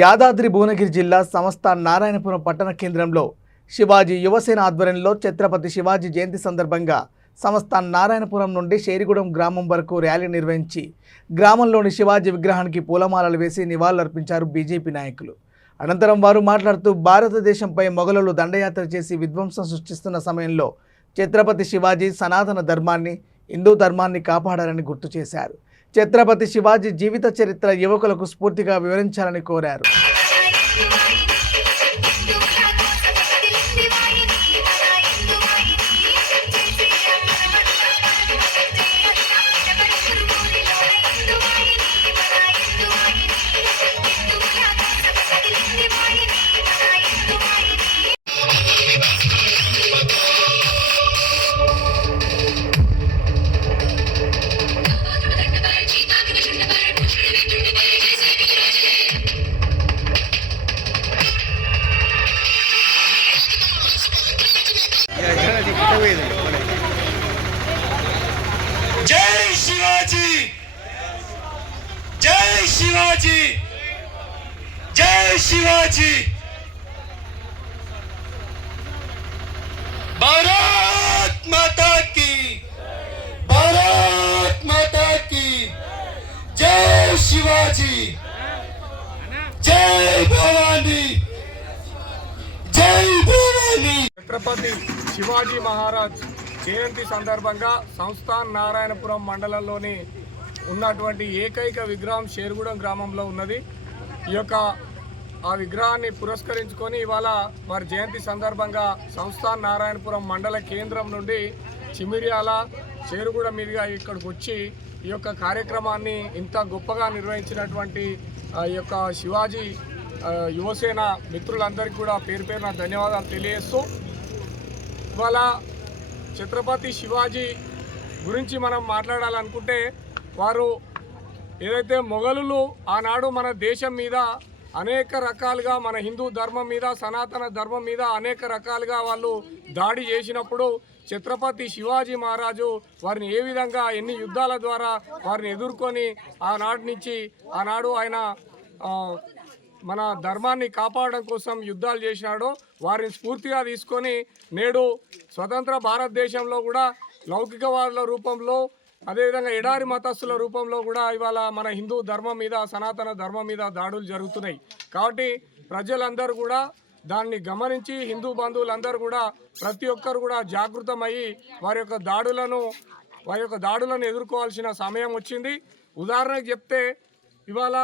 యాదాద్రి భువనగిరి జిల్లా సంస్థ నారాయణపురం పట్టణ కేంద్రంలో శివాజీ యువసేన ఆధ్వర్యంలో ఛత్రపతి శివాజీ జయంతి సందర్భంగా సంస్థ నారాయణపురం నుండి షేరిగూడెం గ్రామం వరకు ర్యాలీ నిర్వహించి గ్రామంలోని శివాజీ విగ్రహానికి పూలమాలలు వేసి నివాళులర్పించారు బీజేపీ నాయకులు. అనంతరం వారు మాట్లాడుతూ భారతదేశంపై మొఘలులు దండయాత్ర చేసి విధ్వంసం సృష్టిస్తున్న సమయంలో ఛత్రపతి శివాజీ సనాతన ధర్మాన్ని, హిందూ ధర్మాన్ని కాపాడారని గుర్తు చేశారు. ఛత్రపతి శివాజీ జీవిత చరిత్ర యువకులకు స్ఫూర్తిగా వివరించాలని కోరారు. जय शिवाजी, जय शिवाजी, जय शिवाजी. भारत माता की, भारत माता की. जय शिवाजी, जय भवानी, जय भवानी. छत्रपति शिवाजी महाराज జయంతి సందర్భంగా సంస్థాన్ నారాయణపురం మండలంలోని ఉన్నటువంటి ఏకైక విగ్రహం షేరిగూడెం గ్రామంలో ఉన్నది. ఈ యొక్క ఆ విగ్రహాన్ని పురస్కరించుకొని ఇవాళ వారి జయంతి సందర్భంగా సంస్థాన్ నారాయణపురం మండల కేంద్రం నుండి చిమిర్యాల షేరిగూడెం మీదుగా ఇక్కడికి వచ్చి ఈ యొక్క కార్యక్రమాన్ని ఇంత గొప్పగా నిర్వహించినటువంటి ఈ యొక్క శివాజీ యువసేన మిత్రులందరికీ కూడా పేరు పేరున ధన్యవాదాలు తెలియజేస్తూ ఇవాళ ఛత్రపతి శివాజీ గురించి మనం మాట్లాడాలనుకుంటే వారు ఏదైతే మొఘలులు ఆనాడు మన దేశం మీద అనేక రకాలుగా మన హిందూ ధర్మం మీద, సనాతన ధర్మం మీద అనేక రకాలుగా వాళ్ళు దాడి చేసినప్పుడు ఛత్రపతి శివాజీ మహారాజు వారిని ఏ విధంగా ఎన్ని యుద్ధాల ద్వారా వారిని ఎదుర్కొని ఆనాడు ఆయన మన ధర్మాన్ని కాపాడడం కోసం యుద్ధాలు చేసినాడో వారిని స్ఫూర్తిగా తీసుకొని నేడు స్వతంత్ర భారతదేశంలో కూడా లౌకికవాదుల రూపంలో, అదేవిధంగా ఎడారి మతస్థుల రూపంలో కూడా ఇవాళ మన హిందూ ధర్మం మీద, సనాతన ధర్మం మీద దాడులు జరుగుతున్నాయి. కాబట్టి ప్రజలందరూ కూడా దాన్ని గమనించి హిందూ బంధువులందరూ కూడా ప్రతి ఒక్కరు కూడా జాగృతమయ్యి వారి యొక్క దాడులను ఎదుర్కోవాల్సిన సమయం వచ్చింది. ఉదాహరణకు చెప్తే ఇవాళ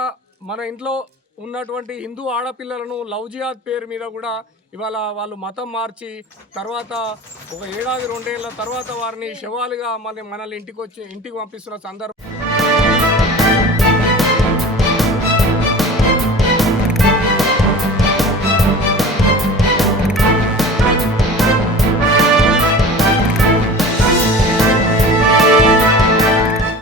మన ఇంట్లో ఉన్నటువంటి హిందూ ఆడపిల్లలను లవ్ జిహాద్ పేరు మీద కూడా ఇవాళ వాళ్ళు మతం మార్చి తర్వాత ఒక ఏడాది 2 ఏళ్ల తర్వాత వారిని శవాలుగా మనల్ని ఇంటికి పంపిస్తున్న సందర్భం.